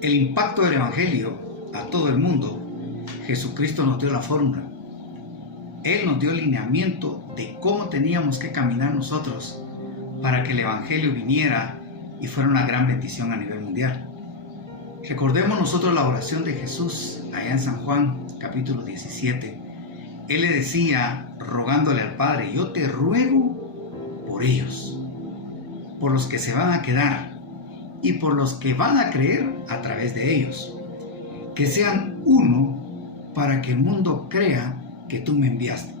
el impacto del Evangelio a todo el mundo, Jesucristo nos dio la fórmula. Él nos dio el lineamiento de cómo teníamos que caminar nosotros para que el Evangelio viniera y fuera una gran bendición a nivel mundial. Recordemos nosotros la oración de Jesús allá en San Juan capítulo 17. Él le decía, rogándole al Padre: yo te ruego por ellos, por los que se van a quedar y por los que van a creer a través de ellos, que sean uno para que el mundo crea que tú me enviaste.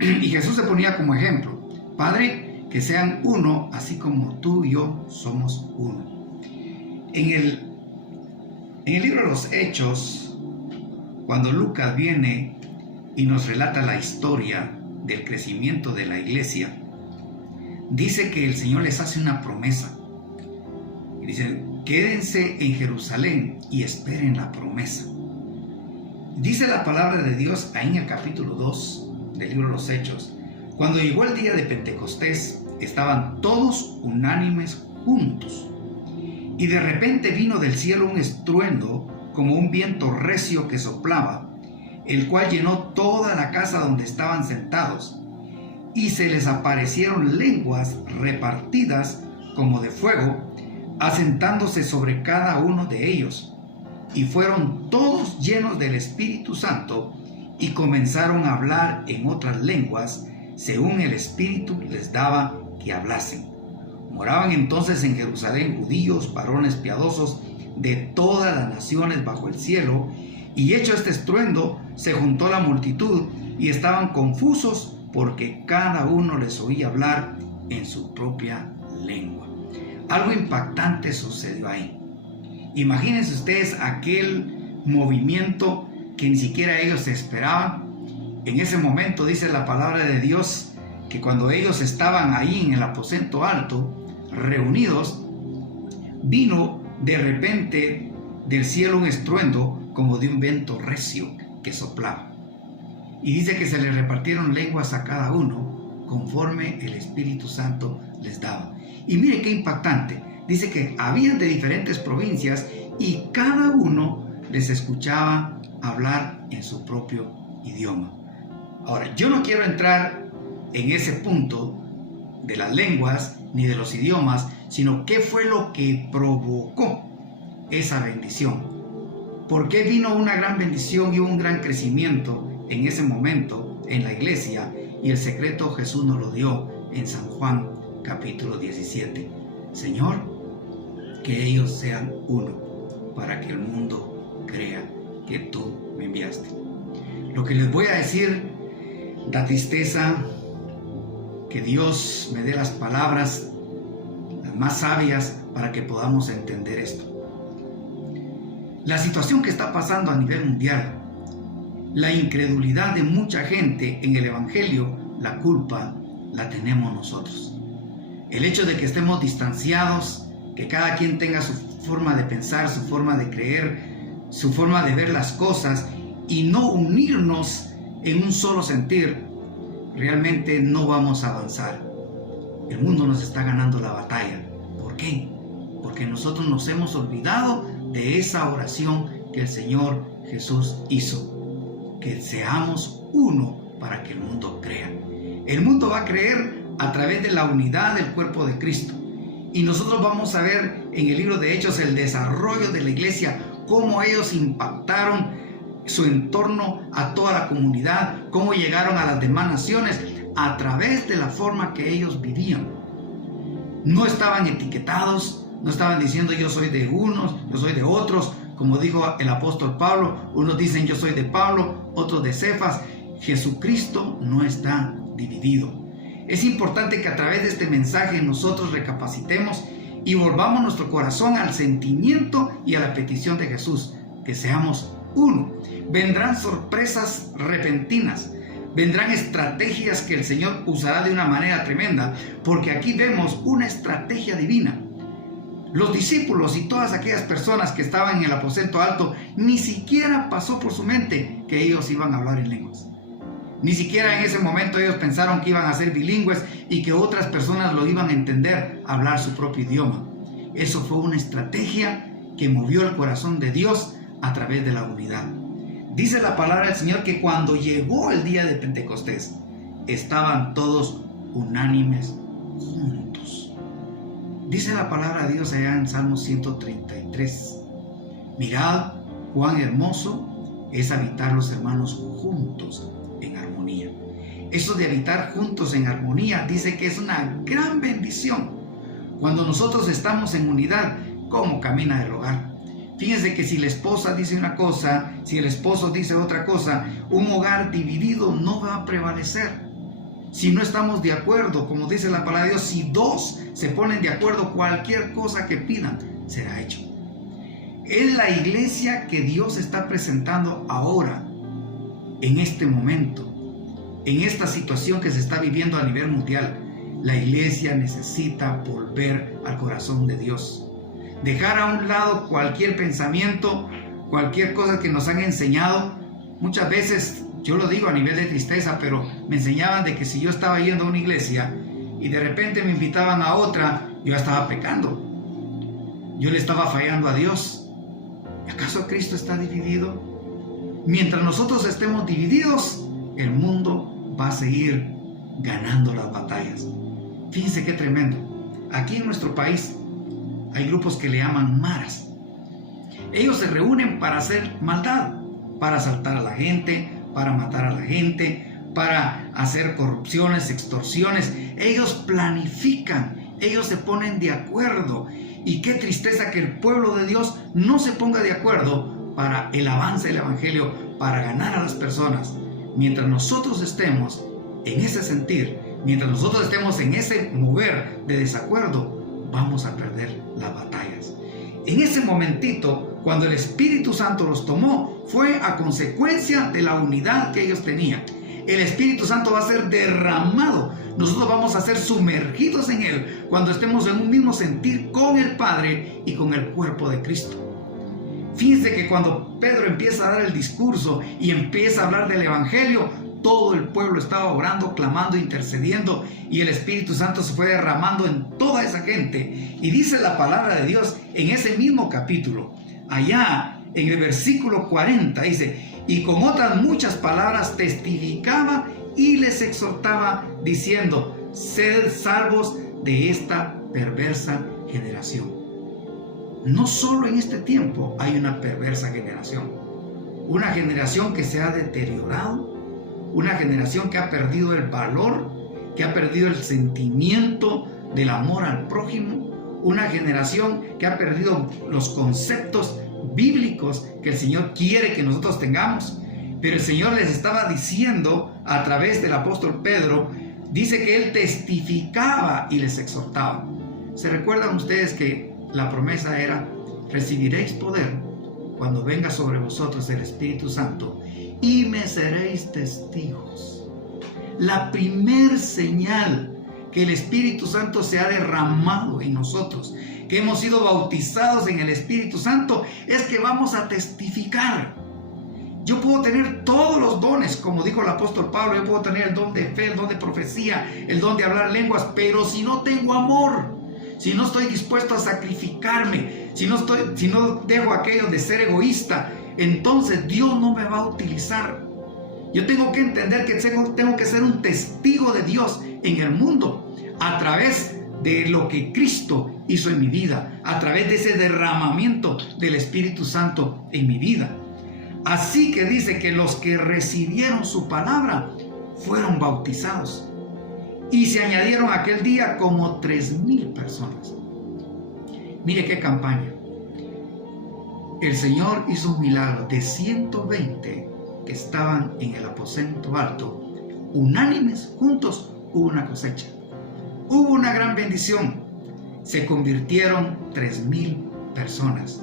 Y Jesús se ponía como ejemplo: Padre, que sean uno, así como tú y yo somos uno. En el libro de los Hechos, cuando Lucas viene y nos relata la historia del crecimiento de la iglesia, dice que el Señor les hace una promesa. Y dice: quédense en Jerusalén y esperen la promesa. Dice la palabra de Dios ahí en el capítulo 2 del libro de los Hechos: cuando llegó el día de Pentecostés, estaban todos unánimes juntos. Y de repente vino del cielo un estruendo como un viento recio que soplaba, el cual llenó toda la casa donde estaban sentados. Y se les aparecieron lenguas repartidas como de fuego, asentándose sobre cada uno de ellos. Y fueron todos llenos del Espíritu Santo y comenzaron a hablar en otras lenguas, según el Espíritu les daba que hablasen. Moraban entonces en Jerusalén judíos, varones piadosos de todas las naciones bajo el cielo, y hecho este estruendo, se juntó la multitud y estaban confusos porque cada uno les oía hablar en su propia lengua. Algo impactante sucedió ahí. Imagínense ustedes aquel movimiento que ni siquiera ellos esperaban. En ese momento dice la palabra de Dios que cuando ellos estaban ahí en el aposento alto, reunidos, vino de repente del cielo un estruendo como de un viento recio que soplaba. Y dice que se les repartieron lenguas a cada uno conforme el Espíritu Santo les daba. Y mire qué impactante. Dice que habían de diferentes provincias y cada uno les escuchaba hablar en su propio idioma. Ahora, yo no quiero entrar en ese punto de las lenguas ni de los idiomas, sino qué fue lo que provocó esa bendición. ¿Por qué vino una gran bendición y un gran crecimiento en ese momento en la iglesia? Y el secreto Jesús nos lo dio en San Juan capítulo 17. Señor, que ellos sean uno para que el mundo crea que tú me enviaste. Lo que les voy a decir da tristeza. Que Dios me dé las palabras las más sabias para que podamos entender esto. La situación que está pasando a nivel mundial, la incredulidad de mucha gente en el Evangelio, la culpa la tenemos nosotros. El hecho de que estemos distanciados, que cada quien tenga su forma de pensar, su forma de creer, su forma de ver las cosas y no unirnos en un solo sentir, realmente no vamos a avanzar. El mundo nos está ganando la batalla. ¿Por qué? Porque nosotros nos hemos olvidado de esa oración que el Señor Jesús hizo. Que seamos uno para que el mundo crea. El mundo va a creer a través de la unidad del cuerpo de Cristo. Y nosotros vamos a ver en el libro de Hechos el desarrollo de la iglesia, cómo ellos impactaron su entorno a toda la comunidad, cómo llegaron a las demás naciones a través de la forma que ellos vivían. No estaban etiquetados, no estaban diciendo yo soy de unos, yo soy de otros, como dijo el apóstol Pablo. Unos dicen yo soy de Pablo, otros de Cefas. Jesucristo no está dividido. Es importante que a través de este mensaje nosotros recapacitemos y volvamos nuestro corazón al sentimiento y a la petición de Jesús, que seamos uno. Vendrán sorpresas repentinas, vendrán estrategias que el Señor usará de una manera tremenda, porque aquí vemos una estrategia divina. Los discípulos y todas aquellas personas que estaban en el aposento alto, ni siquiera pasó por su mente que ellos iban a hablar en lenguas. Ni siquiera en ese momento ellos pensaron que iban a ser bilingües y que otras personas lo iban a entender, hablar su propio idioma. Eso fue una estrategia que movió el corazón de Dios a través de la unidad. Dice la palabra del Señor que cuando llegó el día de Pentecostés, estaban todos unánimes juntos. Dice la palabra de Dios allá en Salmo 133. Mirad cuán hermoso es habitar los hermanos juntos en armonía. Eso de habitar juntos en armonía dice que es una gran bendición. Cuando nosotros estamos en unidad, ¿cómo camina el hogar? Fíjense que si la esposa dice una cosa, si el esposo dice otra cosa, un hogar dividido no va a prevalecer. Si no estamos de acuerdo, como dice la palabra de Dios, si dos se ponen de acuerdo, cualquier cosa que pidan será hecho. Es la iglesia que Dios está presentando ahora, en este momento, en esta situación que se está viviendo a nivel mundial. La iglesia necesita volver al corazón de Dios. Dejar a un lado cualquier pensamiento, cualquier cosa que nos han enseñado. Muchas veces, yo lo digo a nivel de tristeza, pero me enseñaban de que si yo estaba yendo a una iglesia y de repente me invitaban a otra, yo estaba pecando. Yo le estaba fallando a Dios. ¿Acaso Cristo está dividido? Mientras nosotros estemos divididos, el mundo va a seguir ganando las batallas. Fíjense qué tremendo. Aquí en nuestro país hay grupos que le llaman maras. Ellos se reúnen para hacer maldad, para asaltar a la gente, para matar a la gente, para hacer corrupciones, extorsiones. Ellos planifican, ellos se ponen de acuerdo. Y qué tristeza que el pueblo de Dios no se ponga de acuerdo para el avance del evangelio, para ganar a las personas. Mientras nosotros estemos en ese sentir, mientras nosotros estemos en ese mover de desacuerdo, vamos a perder las batallas. En ese momentito, cuando el Espíritu Santo los tomó, fue a consecuencia de la unidad que ellos tenían. El Espíritu Santo va a ser derramado. Nosotros vamos a ser sumergidos en Él cuando estemos en un mismo sentir con el Padre y con el cuerpo de Cristo. Fíjense que cuando Pedro empieza a dar el discurso y empieza a hablar del Evangelio, todo el pueblo estaba orando, clamando, intercediendo, y el Espíritu Santo se fue derramando en toda esa gente. Y dice la palabra de Dios en ese mismo capítulo, allá en el versículo 40, dice: y con otras muchas palabras testificaba y les exhortaba diciendo: sed salvos de esta perversa generación. No solo en este tiempo hay una perversa generación, una generación que se ha deteriorado, una generación que ha perdido el valor, que ha perdido el sentimiento del amor al prójimo, una generación que ha perdido los conceptos bíblicos que el Señor quiere que nosotros tengamos. Pero el Señor les estaba diciendo a través del apóstol Pedro, dice que Él testificaba y les exhortaba. ¿Se recuerdan ustedes que la promesa era: recibiréis poder cuando venga sobre vosotros el Espíritu Santo y me seréis testigos? La primer señal que el Espíritu Santo se ha derramado en nosotros, que hemos sido bautizados en el Espíritu Santo, es que vamos a testificar. Yo puedo tener todos los dones, como dijo el apóstol Pablo. Yo puedo tener el don de fe, el don de profecía, el don de hablar lenguas, pero si no tengo amor, si no estoy dispuesto a sacrificarme, si no dejo aquello de ser egoísta, entonces Dios no me va a utilizar. Yo tengo que entender que tengo que ser un testigo de Dios en el mundo a través de lo que Cristo hizo en mi vida, a través de ese derramamiento del Espíritu Santo en mi vida. Así que dice que los que recibieron su palabra fueron bautizados, y se añadieron aquel día como 3,000 personas. Mire qué campaña. El Señor hizo un milagro de 120 que estaban en el aposento alto, unánimes, juntos. Hubo una cosecha, hubo una gran bendición. Se convirtieron 3,000 personas.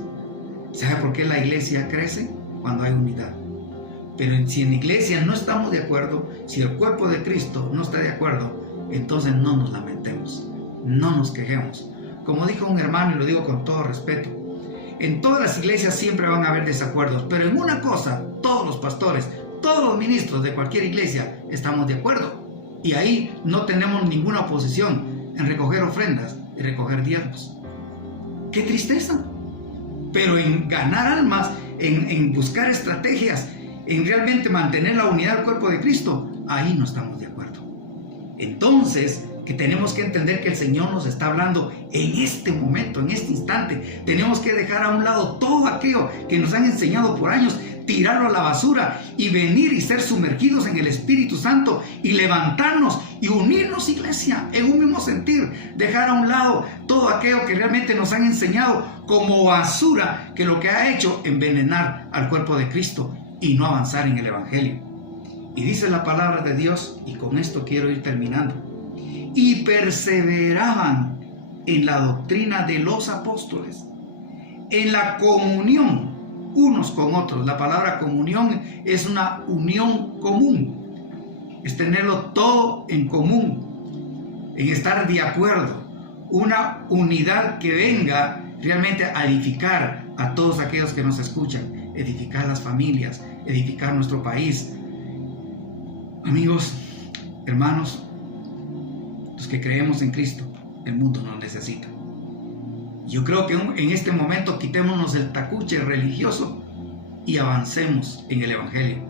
¿Sabe por qué la iglesia crece? Cuando hay unidad. Pero si en la iglesia no estamos de acuerdo, si el cuerpo de Cristo no está de acuerdo, entonces no nos lamentemos, no nos quejemos. Como dijo un hermano, y lo digo con todo respeto, en todas las iglesias siempre van a haber desacuerdos, pero en una cosa todos los pastores, todos los ministros de cualquier iglesia estamos de acuerdo, y ahí no tenemos ninguna oposición en recoger ofrendas y recoger diezmos. ¡Qué tristeza! pero en ganar almas, en buscar estrategias, en realmente mantener la unidad del cuerpo de Cristo, ahí no estamos de acuerdo. Entonces, que tenemos que entender que el Señor nos está hablando en este momento, en este instante. Tenemos que dejar a un lado todo aquello que nos han enseñado por años, tirarlo a la basura y venir y ser sumergidos en el Espíritu Santo y levantarnos y unirnos, iglesia, en un mismo sentir. Dejar a un lado todo aquello que realmente nos han enseñado como basura, que lo que ha hecho envenenar al cuerpo de Cristo y no avanzar en el Evangelio. Y dice la palabra de Dios, y con esto quiero ir terminando: y perseveraban en la doctrina de los apóstoles, en la comunión unos con otros. La palabra comunión es una unión común, es tenerlo todo en común, en estar de acuerdo, una unidad que venga realmente a edificar a todos aquellos que nos escuchan, edificar las familias, edificar nuestro país. Amigos, hermanos, los que creemos en Cristo, el mundo nos necesita. Yo creo que en este momento quitémonos el tacuche religioso y avancemos en el Evangelio.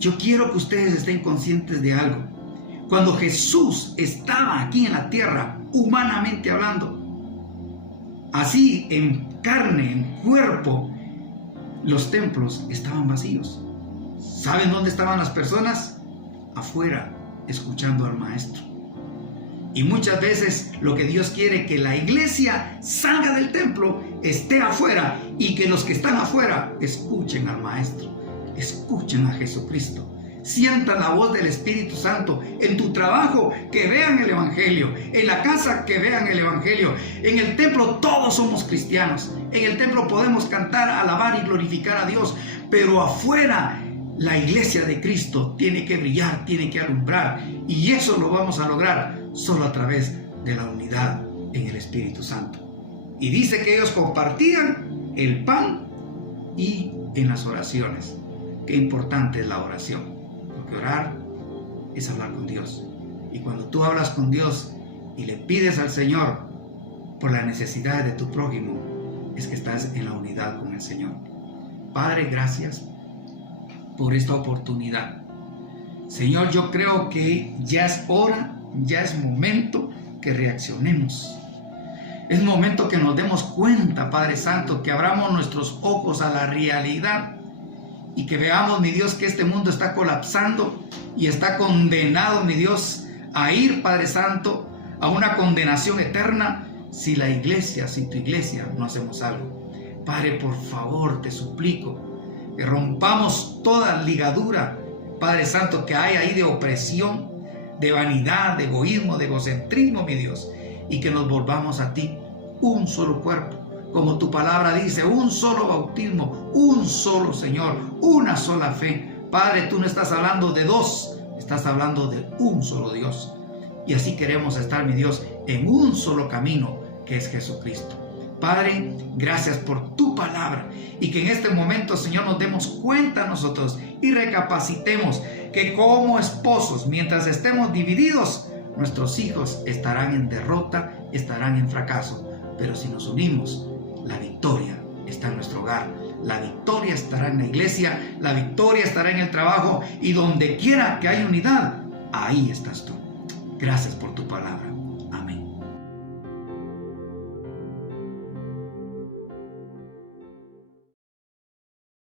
Yo quiero que ustedes estén conscientes de algo. Cuando Jesús estaba aquí en la tierra, humanamente hablando, así en carne, en cuerpo, los templos estaban vacíos. ¿Saben dónde estaban las personas? Afuera, escuchando al Maestro. Y muchas veces lo que Dios quiere, que la iglesia salga del templo, esté afuera, y que los que están afuera escuchen al Maestro, escuchen a Jesucristo, sientan la voz del Espíritu Santo. En tu trabajo, que vean el Evangelio; en la casa, que vean el Evangelio; en el templo todos somos cristianos, en el templo podemos cantar, alabar y glorificar a Dios, pero afuera la iglesia de Cristo tiene que brillar, tiene que alumbrar, y eso lo vamos a lograr solo a través de la unidad en el Espíritu Santo. Y dice que ellos compartían el pan y en las oraciones. Qué importante es la oración, porque orar es hablar con Dios. Y cuando tú hablas con Dios y le pides al Señor por la necesidad de tu prójimo, es que estás en la unidad con el Señor. Padre, gracias por esta oportunidad. Señor, yo creo que ya es hora, ya es momento que reaccionemos. Es momento que nos demos cuenta, Padre Santo, que abramos nuestros ojos a la realidad y que veamos, mi Dios, que este mundo está colapsando y está condenado, mi Dios, a ir, Padre Santo, a una condenación eterna si la iglesia, si tu iglesia no hacemos algo. Padre, por favor, te suplico que rompamos toda ligadura, Padre Santo, que hay ahí de opresión, de vanidad, de egoísmo, de egocentrismo, mi Dios, y que nos volvamos a ti, un solo cuerpo, como tu palabra dice, un solo bautismo, un solo Señor, una sola fe. Padre, tú no estás hablando de dos, estás hablando de un solo Dios, y así queremos estar, mi Dios, en un solo camino, que es Jesucristo. Padre, gracias por tu palabra, y que en este momento, Señor, nos demos cuenta nosotros y recapacitemos que como esposos, mientras estemos divididos, nuestros hijos estarán en derrota, estarán en fracaso. Pero si nos unimos, la victoria está en nuestro hogar, la victoria estará en la iglesia, la victoria estará en el trabajo, y donde quiera que haya unidad, ahí estás tú. Gracias por tu palabra.